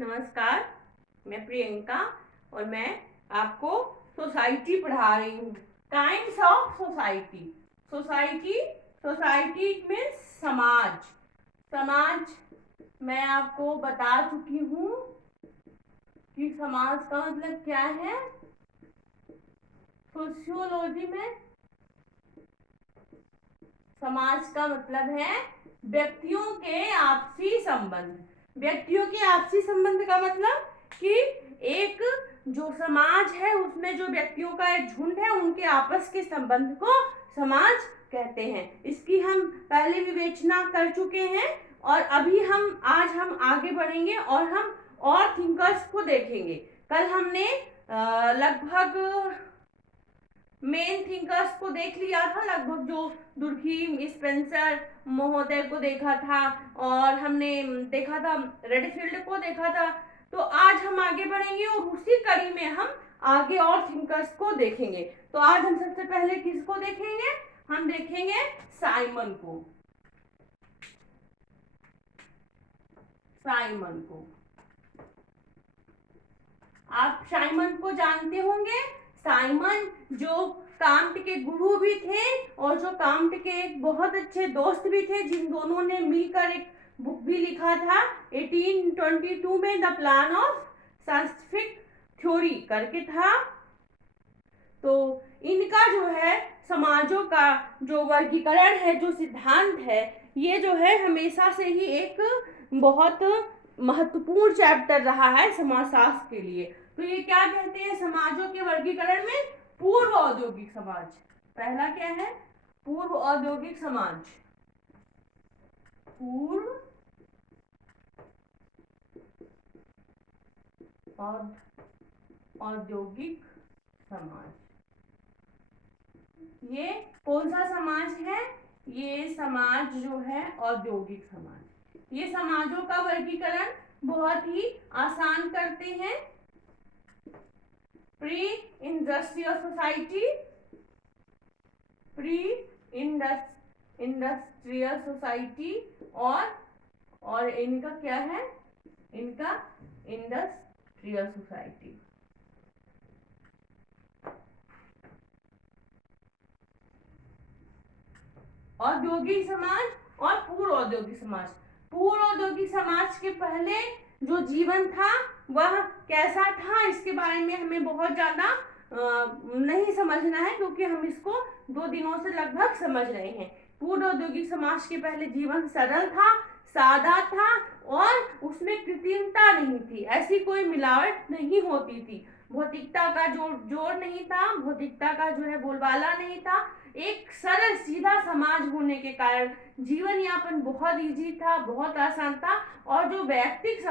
नमस्कार, मैं प्रियंका और मैं आपको सोसाइटी पढ़ा रही हूँ। Kinds of society. Society society means समाज। समाज मैं आपको बता चुकी हूँ कि समाज का मतलब क्या है। सोशियोलॉजी में समाज का मतलब है व्यक्तियों के आपसी संबंध। व्यक्तियों के आपसी संबंध का मतलब कि एक जो समाज है उसमें जो व्यक्तियों का एक झुंड है उनके आपस के संबंध को समाज कहते हैं। इसकी हम पहले विवेचना कर चुके हैं और अभी आज हम आगे बढ़ेंगे और थिंकर्स को देखेंगे। कल हमने लगभग मेन थिंकर्स को देख लिया था, लगभग जो दुर्खीम, स्पेंसर महोदय को देखा था और हमने देखा था रेडफील्ड को देखा था। तो आज हम आगे बढ़ेंगे और उसी कड़ी में हम आगे और थिंकर्स को देखेंगे। तो आज हम सबसे पहले किसको देखेंगे? हम देखेंगे साइमन को। साइमन को आप साइमन को जानते होंगे। साइमन जो कांट के गुरु भी थे और जो कांट के एक बहुत अच्छे दोस्त भी थे, जिन दोनों ने मिलकर एक बुक भी लिखा था 1822 में, the plan of scientific theory करके था। तो इनका जो है समाजों का जो वर्गीकरण है, जो सिद्धांत है, ये जो है हमेशा से ही एक बहुत महत्वपूर्ण चैप्टर रहा है समाजशास्त्र के लिए। तो ये क्या कहते हैं समाजों के वर्गीकरण में? पूर्व औद्योगिक समाज। पहला क्या है? पूर्व औद्योगिक समाज। पूर्व औद्योगिक समाज। ये कौन सा समाज है? ये समाज जो है औद्योगिक समाज। ये समाजों का वर्गीकरण बहुत ही आसान करते हैं। Pre industrial society, pre industrial society और इनका क्या है? इनका इंडस्ट्रियल सोसाइटी। औद्योगिक समाज और पूर्व औद्योगिक समाज। पूर्व औद्योगिक समाज के पहले जो जीवन था वह कैसा था, इसके बारे में हमें बहुत ज्यादा नहीं समझना है, क्योंकि हम इसको 2 दिनों से लगभग समझ रहे हैं। पूर्व औद्योगिक समाज के पहले जीवन सरल था, सादा था और उसमें कृत्रिमता नहीं थी, ऐसी कोई मिलावट नहीं होती थी। भौतिकता का जोर नहीं था, भौतिकता का जो है बोलबाला नहीं था। एक सरल सीधा समाज होने के कारण जीवन यापन बहुत इजी था, बहुत आसान था और जो व्यक्तिगत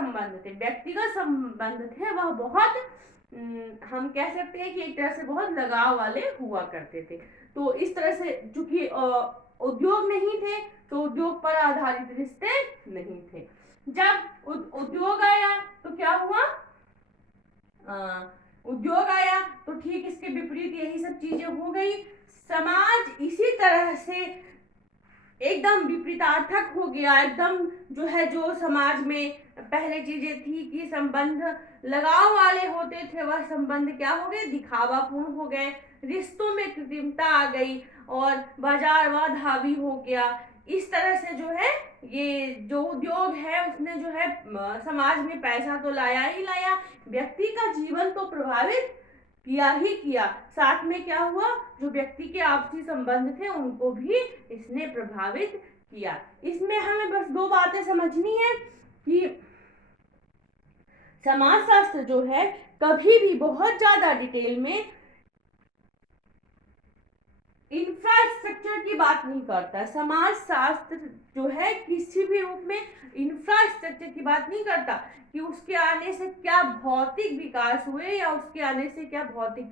संबंध थे वह बहुत हम कह सकते हैं कि एक तरह से बहुत लगाव वाले हुआ करते थे। तो इस तरह से चूंकि उद्योग नहीं थे तो उद्योग पर आधारित रिश्ते नहीं थे। जब उद्योग आया तो क्या हुआ? उद्योग आया तो ठीक इसके विपरीत यही सब चीजें हो गई। समाज इसी तरह से एकदम विपरीतार्थक हो गया। एकदम जो है, जो समाज में पहले चीजें थी कि संबंध लगाव वाले होते थे, वह संबंध क्या हो गए? दिखावापूर्ण हो गए। रिश्तों में कृत्रिमता आ गई और बाजारवाद हावी हो गया। इस तरह से जो है ये जो उद्योग है उसने जो है समाज में पैसा तो लाया ही लाया, व्यक्ति का जीवन तो प्रभावित किया ही किया। साथ में क्या हुआ? जो व्यक्ति के आपसी संबंध थे उनको भी इसने प्रभावित किया। इसमें हमें बस 2 बातें समझनी है कि समाजशास्त्र जो है कभी भी बहुत ज्यादा डिटेल में इंफ्रास्ट्रक्चर की बात नहीं करता। समाजशास्त्र जो है किसी भी रूप में इंफ्रास्ट्रक्चर की बात नहीं करता कि उसके आने से क्या भौतिक विकास हुए या उसके आने से क्या भौतिक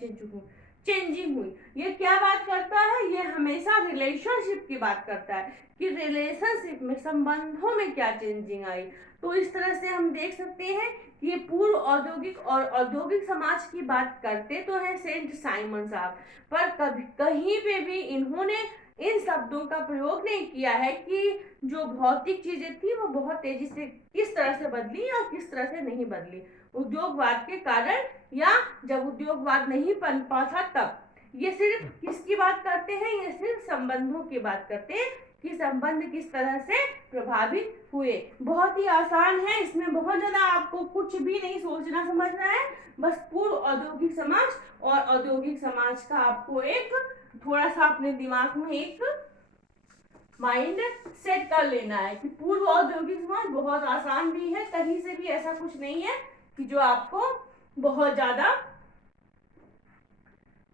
चेंजिंग हुई। ये क्या बात करता है? ये हमेशा रिलेशनशिप की बात करता है कि रिलेशनशिप में, संबंधों में क्या चेंजिंग आई। तो इस तरह से हम देख सकते हैं कि ये पूर्व औद्योगिक और औद्योगिक समाज की बात करते तो है सेंट साइमन साहब, पर कभी कहीं पे भी इन्होंने इन शब्दों का प्रयोग नहीं किया है कि जो भौतिक चीजें थी वो बहुत तेजी से किस तरह से बदली और किस तरह से नहीं बदली उद्योगवाद के कारण, या जब उद्योगवाद नहीं बन पाता तब। ये सिर्फ किसकी बात करते हैं, ये सिर्फ संबंधों की बात करते हैं कि संबंध किस तरह से प्रभावित हुए। बहुत ही आसान है, इसमें बहुत ज्यादा आपको कुछ भी नहीं सोचना समझना है, बस पूर्व औद्योगिक समाज और औद्योगिक समाज का आपको एक थोड़ा सा अपने दिमाग में एक माइंड सेट कर लेना है कि पूर्व औद्योगिक समाज बहुत आसान भी है, कहीं से भी ऐसा कुछ नहीं है कि जो आपको बहुत ज्यादा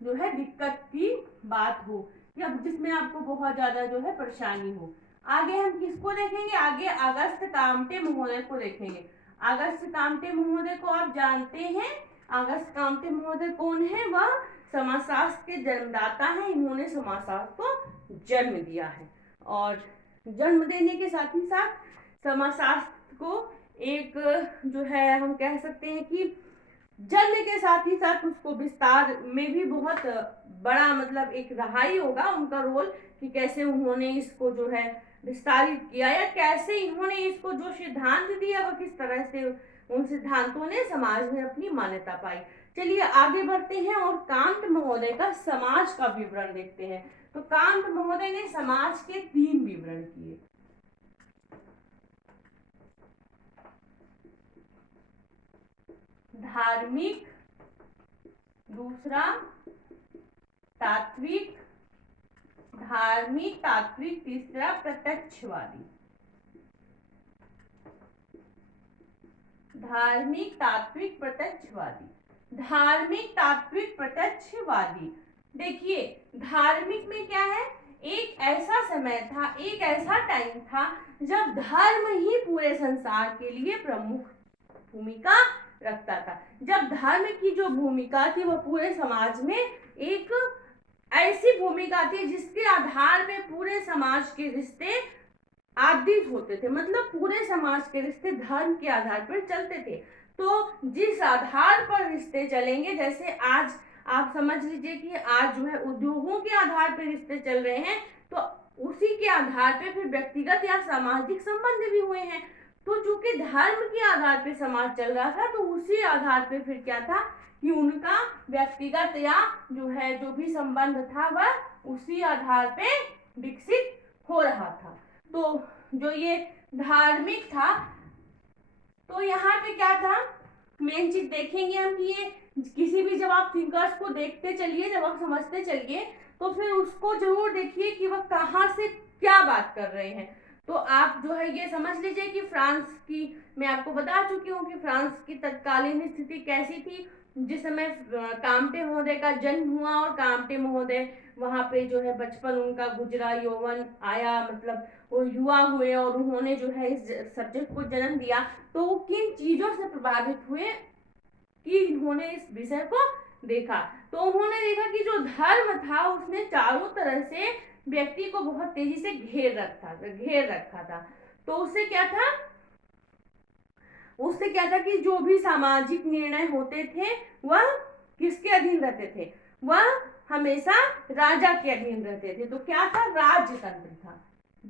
जो है दिक्कत की बात हो या जिसमें आपको बहुत ज्यादा जो है परेशानी हो। आगे हम किसको देखेंगे, आगे अगस्त कामटे महोदय को देखेंगे। अगस्त कामटे महोदय को आप जानते हैं, अगस्त कामटे महोदय कौन है, वह समाजशास्त्र के जन्मदाता हैं। इन्होंने समाजशास्त्र को जन्म दिया है और जन्म देने के साथ ही साथ समाजशास्त्र को एक जो है हम कह सकते हैं कि जन्म के साथ ही साथ उसको विस्तार में भी बहुत बड़ा मतलब एक रहा ही होगा उनका रोल कि कैसे उन्होंने इसको जो है विस्तारित किया या कैसे इन्होंने इसको जो सिद्धांत दिया वह किस तरह से उन सिद्धांतों ने समाज में अपनी मान्यता पाई। चलिए आगे बढ़ते हैं और कांट महोदय का समाज का विवरण देखते हैं। तो कांट महोदय ने समाज के 3 विवरण किए। धार्मिक, दूसरा तात्विक, धार्मिक तात्विक, तीसरा प्रत्यक्षवादी। धार्मिक तात्विक प्रत्यक्षवादी। धार्मिक तात्विक प्रत्यक्षवादी, देखिए धार्मिक में क्या है, एक ऐसा समय था, एक ऐसा टाइम था जब धर्म ही पूरे संसार के लिए प्रमुख भूमिका रखता था। जब धर्म की जो भूमिका थी वह पूरे समाज में एक ऐसी भूमिका थी जिसके आधार पे पूरे समाज के रिश्ते आदित होते थे, मतलब पूरे समाज के रिश्ते धर्म के आधार पर चलते थे। तो जिस आधार पर रिश्ते चलेंगे, जैसे आज आप समझ लीजिए कि आज जो है उद्योगों के आधार पर रिश्ते चल रहे हैं, तो उसी के आधार पे फिर व्यक्तिगत या सामाजिक संबंध भी हुए हैं। तो चूंकि धर्म के आधार पे समाज चल रहा था, तो उसी आधार पे फिर क्या था कि उनका व्यक्तिगत या जो है जो भी संबंध था वह उसी आधार पे विकसित हो रहा था। तो जो ये धार्मिक था, तो यहाँ पे क्या था, मेन चीज देखेंगे हम कि ये किसी भी जब आप थिंकर्स को देखते चलिए, जब आप समझते चलिए, तो फिर उसको जरूर देखिए कि वह कहाँ से क्या बात कर रहे हैं। तो आप जो है ये समझ लीजिए कि फ्रांस की, मैं आपको बता चुकी हूँ कि फ्रांस की तत्कालीन स्थिति कैसी थी जिस समय कामटे महोदय का जन्म हुआ, और कामटे महोदय वहाँ पे जो है बचपन उनका गुजरा, यौवन आया, मतलब वो युवा हुए और उन्होंने जो है इस सब्जेक्ट को जन्म दिया। तो वो किन चीजों से प्रभावित हुए कि उन्होंने इस विषय को देखा। तो उन्होंने देखा कि जो धर्म था उसने चारों तरह से व्यक्ति को बहुत तेजी से घेर रखा था। तो उससे क्या था कि जो भी सामाजिक निर्णय होते थे वह किसके अधीन रहते थे, वह हमेशा राजा के अधीन रहते थे। तो क्या था, राजतंत्र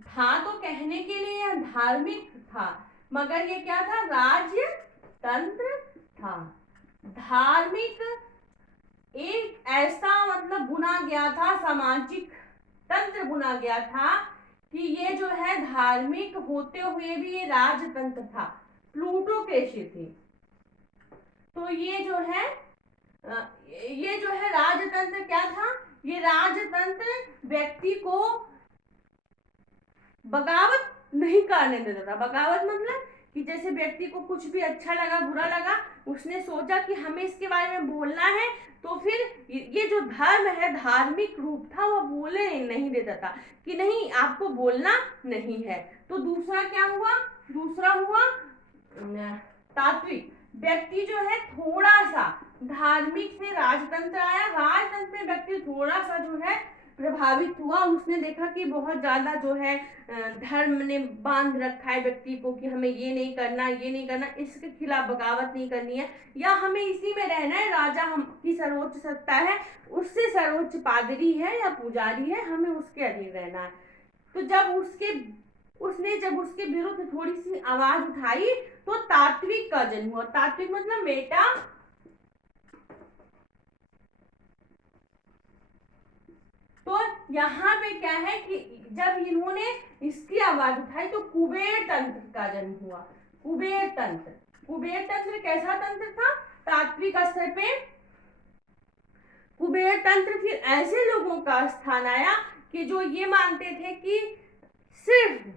था तो कहने के लिए यह धार्मिक था, मगर ये क्या था, राजतंत्र था। धार्मिक एक ऐसा मतलब बुना गया था, सामाजिक तंत्र बुना गया था कि ये जो है धार्मिक होते हुए भी ये राजतंत्र था, प्लूटोक्रेसी थी। तो ये जो है राजतंत्र क्या था, ये राजतंत्र व्यक्ति को बगावत नहीं करने देता था। बगावत मतलब कि जैसे व्यक्ति को कुछ भी अच्छा लगा बुरा लगा, उसने सोचा कि हमें इसके बारे में बोलना है, तो फिर ये जो धर्म है, धार्मिक रूप था, वो बोले नहीं देता था कि नहीं आपको बोलना नहीं है। तो दूसरा क्या हुआ, दूसरा हुआ तात्विक। व्यक्ति जो है थोड़ा सा धार्मिक से राजतंत्र आया, राजतंत्र में व्यक्ति थोड़ा सा जो है प्रभावित हुआ। उसने देखा कि बहुत ज़्यादा जो है धर्म ने बांध रखा है व्यक्ति को कि हमें ये नहीं करना, ये नहीं करना, इसके खिलाफ बगावत नहीं करनी है, या हमें इसी में रहना है, राजा हम की सर्वोच्च सत्ता है, उससे सर्वोच्च पादरी है या पुजारी है, हमें उसके अधीन रहना है। तो जब उसके विरुद्ध थोड़ी सी आवाज उठाई तो तात्विक का जन्म हुआ। तात्विक मतलब बेटा, तो यहाँ पे क्या है कि जब इन्होंने इसकी आवाज उठाई तो कुबेर तंत्र का जन्म हुआ। कुबेर तंत्र कैसा तंत्र था? तात्विक स्तर पे कुबेर तंत्र फिर ऐसे लोगों का स्थान आया कि जो ये मानते थे कि सिर्फ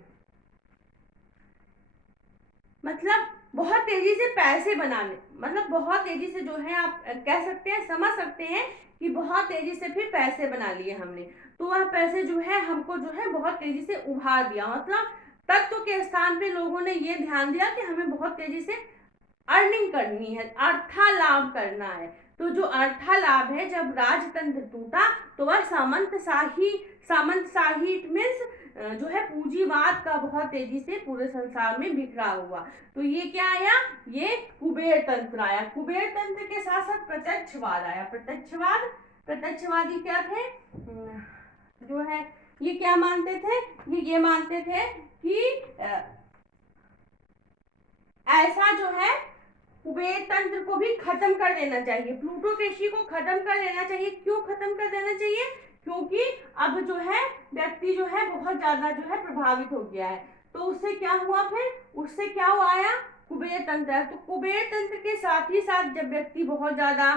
मतलब बहुत तेजी से पैसे बनाने, मतलब बहुत तेजी से जो है आप कह सकते हैं, समझ सकते हैं कि बहुत तेजी से फिर पैसे बना लिए हमने, तो वह पैसे जो है हमको जो है बहुत तेजी से उभार दिया। मतलब तत्व के स्थान पे लोगों ने ये ध्यान दिया कि हमें बहुत तेजी से अर्निंग करनी है, अर्थालाभ करना है। तो जो अर्थालाभ है, जब राजतंत्र टूटा तो वह सामंतशाही मीन्स जो है पूंजीवाद का बहुत तेजी से पूरे संसार में बिखरा हुआ। तो ये क्या आया? ये कुबेर तंत्र आया। कुबेर तंत्र के साथ साथ प्रत्यक्षवाद आया। प्रत्यक्षवादी क्या थे? जो है ये क्या मानते थे? ये मानते थे कि ऐसा जो है कुबेर तंत्र को भी खत्म कर देना चाहिए, प्लूटोक्रेसी को खत्म कर देना चाहिए। क्यों खत्म कर देना चाहिए? क्योंकि अब जो है व्यक्ति जो है बहुत ज्यादा जो है प्रभावित हो गया है। तो उससे क्या हुआ? फिर उससे क्या आया? कुबेर तंत्र। तो कुबेर तंत्र के साथ ही साथ जब व्यक्ति बहुत ज्यादा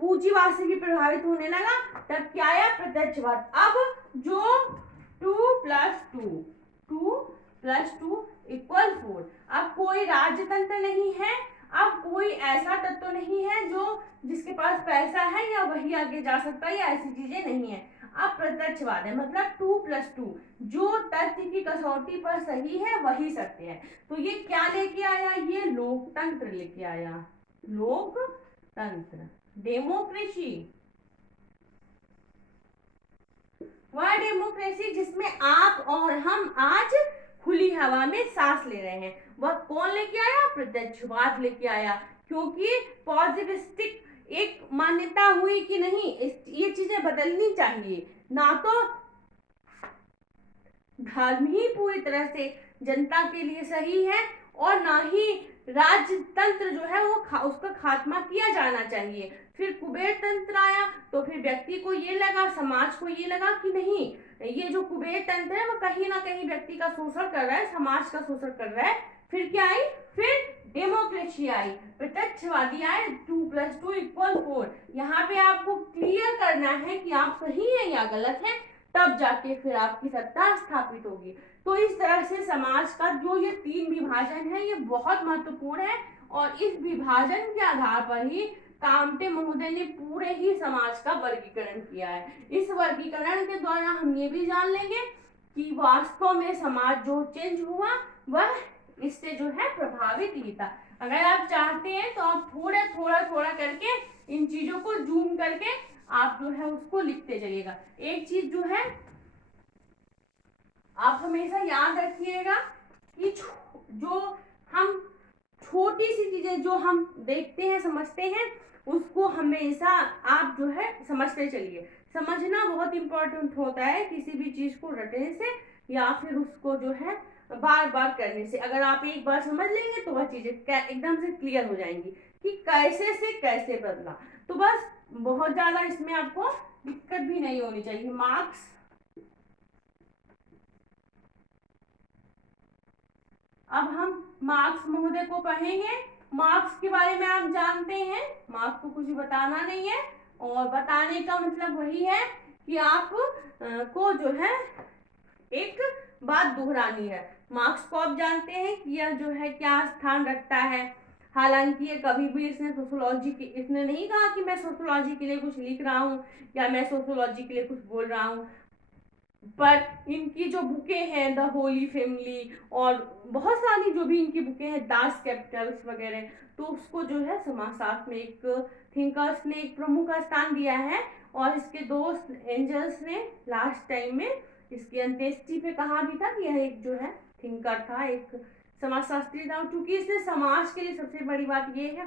पूंजीवाद से भी प्रभावित होने लगा, तब क्या आया? प्रत्यक्षवाद। अब जो 2+2 = 4। अब कोई राजतंत्र नहीं है, अब कोई ऐसा तत्व नहीं है जो जिसके पास पैसा है या वही आगे जा सकता है, या ऐसी चीजें नहीं है। अब प्रत्यक्षवाद है, मतलब 2+2 जो तथ्य की कसौटी पर सही है वही सत्य है। तो ये क्या लेके आया? ये लोकतंत्र लेके आया। लोकतंत्र, डेमोक्रेसी। वह डेमोक्रेसी जिसमें आप और हम आज खुली हवा में सांस ले रहे हैं, वह कौन लेके आया? प्रत्यक्षवाद लेके आया। क्योंकि पॉजिटिविस्टिक एक मान्यता हुई कि नहीं, ये चीजें बदलनी चाहिए, ना तो धर्म ही पूरी तरह से जनता के लिए सही है और ना ही राजतंत्र जो है वो उसका खात्मा किया जाना चाहिए। फिर कुबेर तंत्र आया तो फिर व्यक्ति को ये लगा, समाज को ये लगा कि नहीं, ये जो कुबेर तंत्र है वो कहीं ना कहीं व्यक्ति का शोषण कर रहा है, समाज का शोषण कर रहा है। फिर क्या आई? फिर डेमोक्रेसी आई, प्रत्यक्षवादी आए। 2+2 = 4। यहाँ पे आपको क्लियर करना है कि आप सही है या गलत है, तब जाके फिर आपकी सत्ता स्थापित होगी। तो इस तरह से समाज का जो ये 3 विभाजन है ये बहुत महत्वपूर्ण है, और इस विभाजन के आधार पर ही कामटे महोदय ने पूरे ही समाज का वर्गीकरण किया है। इस वर्गीकरण के द्वारा हम ये भी जान लेंगे कि वास्तव में समाज जो चेंज हुआ वह इससे जो है प्रभावित ही था। अगर आप चाहते हैं तो आप थोड़ा करके इन चीजों को जूम करके आप जो है उसको लिखते जाइएगा। एक चीज जो है आप हमेशा याद रखिएगा कि जो हम छोटी सी चीजें जो हम देखते हैं, समझते हैं, उसको हमेशा आप जो है समझते चलिए। समझना बहुत इंपॉर्टेंट होता है किसी भी चीज को रटने से या फिर उसको जो है बार बार करने से। अगर आप एक बार समझ लेंगे तो वह चीजें एकदम से क्लियर हो जाएंगी कि कैसे से कैसे बदला। तो बस बहुत ज्यादा इसमें आपको दिक्कत भी नहीं होनी चाहिए। मार्क्स, अब हम मार्क्स महोदय को पढ़ेंगे। मार्क्स के बारे में आप जानते हैं, मार्क्स को कुछ बताना नहीं है, और बताने का मतलब वही है कि आप को जो है एक बात दोहरानी है। मार्क्स को आप जानते हैं कि यह जो है क्या स्थान रखता है। हालांकि ये कभी भी इसने नहीं कहा कि मैं सोशियोलॉजी के लिए कुछ लिख रहा हूँ या मैं सोशियोलॉजी के लिए कुछ बोल रहा हूँ, पर इनकी जो बुकें हैं, द होली फैमिली और बहुत सारी जो भी इनकी बुकें हैं, दास कैपिटल्स वगैरह, तो उसको जो है समाजशास्त्र में एक थिंकर्स ने एक प्रमुख स्थान दिया है। और इसके दोस्त एंजल्स ने लास्ट टाइम में इसकी अंत्येष्टि पे कहा भी था कि यह एक जो है थिंकर था, एक समाजशास्त्री था। क्योंकि इसने समाज के लिए सबसे बड़ी बात यह है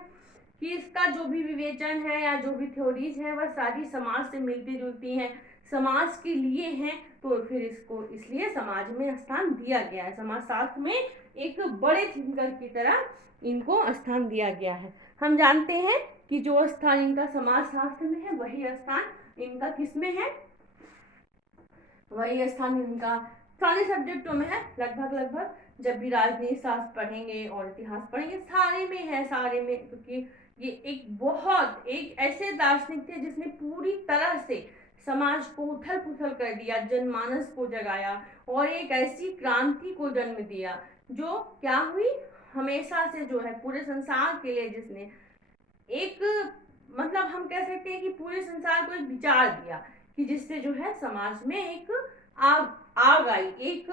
कि इसका जो भी विवेचन है या जो भी थ्योरीज है वह सारी समाज से मिलती जुलती हैं, समाज के लिए हैं, तो फिर इसको इसलिए समाज में स्थान दिया गया है। समाजशास्त्र में एक बड़े थिंकर की तरह इनको स्थान दिया गया है। हम जानते हैं कि जो स्थान इनका समाजशास्त्र में है वही स्थान इनका किसमें है, वही स्थान इनका सारे सब्जेक्टों में है लगभग। जब भी राजनीति शास्त्र पढ़ेंगे और इतिहास पढ़ेंगे सारे में है, सारे में। क्योंकि ये एक ऐसे दार्शनिक थे जिसने पूरी तरह से समाज को उथल पुथल कर दिया, जनमानस को जगाया और एक ऐसी क्रांति को जन्म दिया जो क्या हुई, हमेशा से जो है पूरे संसार के लिए जिसने एक मतलब हम कह सकते हैं कि पूरे संसार को एक विचार दिया कि जिससे जो है समाज में एक आग आई, एक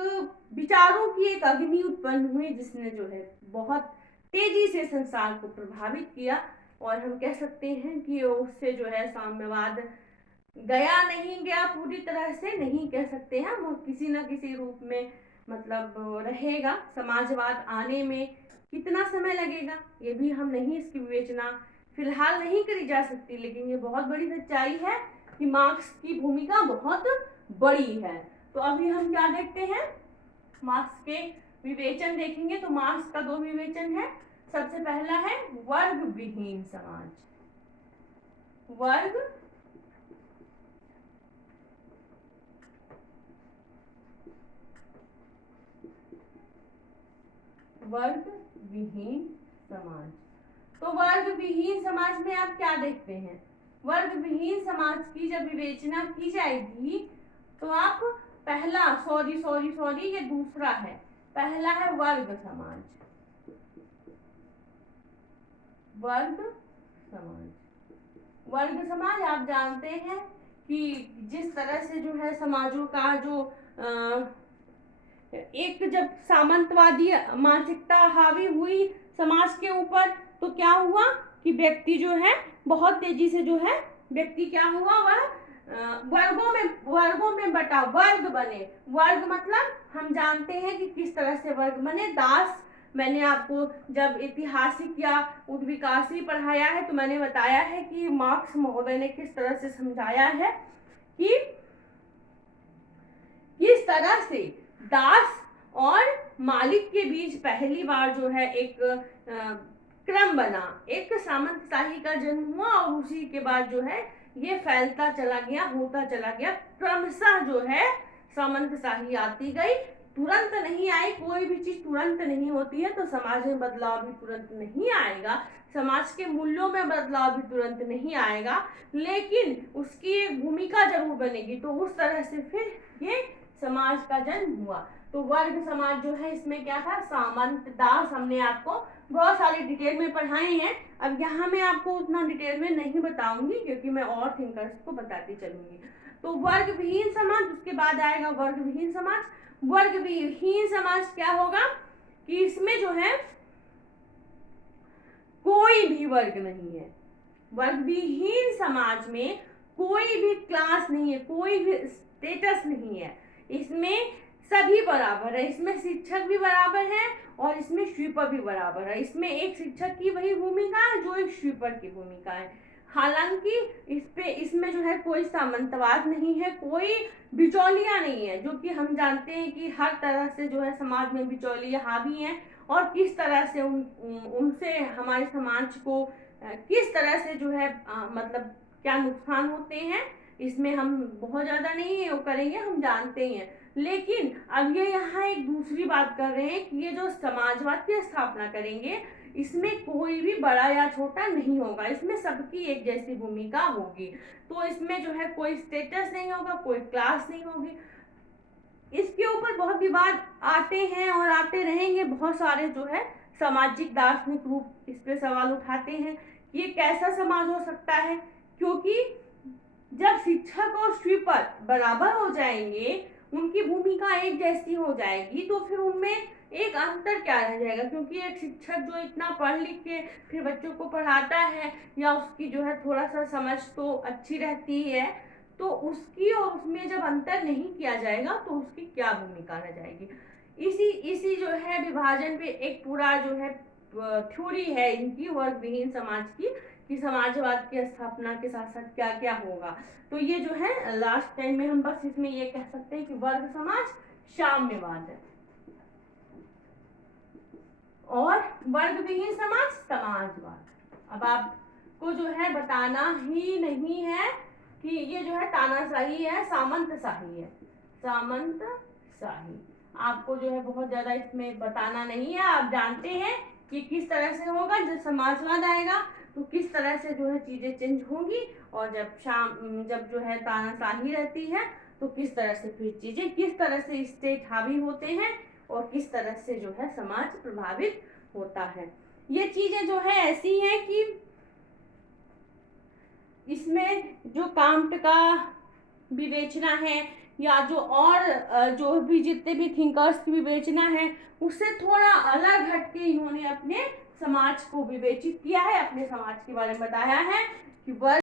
विचारों की एक अग्नि उत्पन्न हुई जिसने जो है बहुत तेजी से संसार को प्रभावित किया। और हम कह सकते हैं कि उससे जो है साम्यवाद गया नहीं गया, पूरी तरह से नहीं कह सकते हैं, वो किसी न किसी रूप में मतलब रहेगा। समाजवाद आने में कितना समय लगेगा ये भी हम नहीं, इसकी विवेचना फिलहाल नहीं करी जा सकती, लेकिन ये बहुत बड़ी सच्चाई है कि मार्क्स की भूमिका बहुत बड़ी है। तो अभी हम क्या देखते हैं, मार्क्स के विवेचन देखेंगे। तो मार्क्स का 2 विवेचन है। सबसे पहला है वर्ग विहीन समाज। वर्ग विहीन समाज। तो वर्ग विहीन समाज में आप क्या देखते हैं, वर्ग विहीन समाज की जब विवेचना की जाएगी तो आप पहला सॉरी ये दूसरा है, पहला है वर्ग समाज। वर्ग समाज आप जानते हैं कि जिस तरह से जो है समाजों का जो एक जब सामंतवादी मानसिकता हावी हुई समाज के ऊपर तो क्या हुआ कि व्यक्ति जो है बहुत तेजी से जो है व्यक्ति क्या हुआ, वह वर्गों में बटा, वर्ग बने। वर्ग मतलब हम जानते हैं कि किस तरह से वर्ग बने। दास, मैंने आपको जब ऐतिहासिक या उद्विकासी पढ़ाया है तो मैंने बताया है कि मार्क्स महोदय ने किस तरह से समझाया है कि किस तरह से दास और मालिक के बीच पहली बार जो है एक क्रम बना, एक सामंतशाही का जन्म हुआ और उसी के बाद जो है ये फैलता चला गया, होता चला गया, क्रमशः जो है सामंतशाही आती गई। तुरंत नहीं आई, कोई भी चीज तुरंत नहीं होती है, तो समाज में बदलाव भी तुरंत नहीं आएगा, समाज के मूल्यों में बदलाव भी तुरंत नहीं आएगा, लेकिन उसकी एक भूमिका जरूर बनेगी। तो उस तरह से फिर ये समाज का जन्म हुआ। तो वर्ग समाज जो है इसमें क्या था, सामंत, दास, हमने आपको बहुत सारे डिटेल में पढ़ाए हैं। अब यहाँ मैं आपको उतना डिटेल में नहीं बताऊंगी क्योंकि मैं और थिंकर्स को बताती चलूंगी। तो वर्ग विहीन समाज, उसके बाद आएगा वर्ग विहीन समाज। वर्ग विहीन समाज क्या होगा कि इसमें जो है कोई भी वर्ग नहीं है। वर्ग विहीन समाज में कोई भी क्लास नहीं है, कोई भी स्टेटस नहीं है, इसमें सभी बराबर है, इसमें शिक्षक भी बराबर है और इसमें स्वीपर भी बराबर है। इसमें एक शिक्षक की वही भूमिका है जो एक स्वीपर की भूमिका है। हालांकि इसमें जो है कोई सामंतवाद नहीं है, कोई बिचौलिया नहीं है, जो कि हम जानते हैं कि हर तरह से जो है समाज में बिचौलिया हावी हैं और किस तरह से उनसे हमारे समाज को किस तरह से जो है मतलब क्या नुकसान होते हैं, इसमें हम बहुत ज़्यादा नहीं वो करेंगे, हम जानते ही हैं। लेकिन अब ये यहाँ एक दूसरी बात कर रहे हैं कि ये जो समाजवाद की स्थापना करेंगे इसमें कोई भी बड़ा या छोटा नहीं होगा, इसमें सबकी एक जैसी भूमिका होगी। तो इसमें जो है कोई स्टेटस नहीं होगा, कोई क्लास नहीं होगी। इसके ऊपर बहुत विवाद आते हैं और आते रहेंगे, बहुत सारे जो है सामाजिक दार्शनिक रूप इस पे सवाल उठाते हैं कि ये कैसा समाज हो सकता है, क्योंकि जब शिक्षक और स्वीपर बराबर हो जाएंगे, उनकी भूमिका एक जैसी हो जाएगी, तो फिर उनमें एक अंतर क्या रह जाएगा। क्योंकि एक शिक्षक जो इतना पढ़ लिख के फिर बच्चों को पढ़ाता है या उसकी जो है थोड़ा सा समझ तो अच्छी रहती है, तो उसकी और उसमें जब अंतर नहीं किया जाएगा तो उसकी क्या भूमिका रह जाएगी। इसी जो है विभाजन पे एक पूरा जो है थ्योरी है इनकी वर्ग विहीन समाज की, कि समाजवाद की स्थापना के साथ साथ क्या क्या होगा। तो ये जो है लास्ट टाइम में हम बस इसमें ये कह सकते हैं कि वर्ग समाज साम्यवाद है और वर्ग विहीन समाज समाजवाद। अब आपको जो है बताना ही नहीं है कि ये जो है तानाशाही है सामंतशाही है, सामंतशाही। आपको जो है बहुत ज्यादा इसमें बताना नहीं है, आप जानते हैं कि किस तरह से होगा। जब समाजवाद आएगा तो किस तरह से जो है चीजें चेंज होंगी, और जब जो है तानाशाही रहती है तो किस तरह से फिर चीजें, किस तरह से स्टेट हावी होते हैं और किस तरह से जो है समाज प्रभावित होता है। ये चीजें जो है ऐसी हैं कि इसमें जो कांट का विवेचना है या जो और जो भी जितने भी थिंकर्स की विवेचना है उससे थोड़ा अलग हटके इन्होंने अपने समाज को विवेचित किया है, अपने समाज के बारे में बताया है कि वर्ग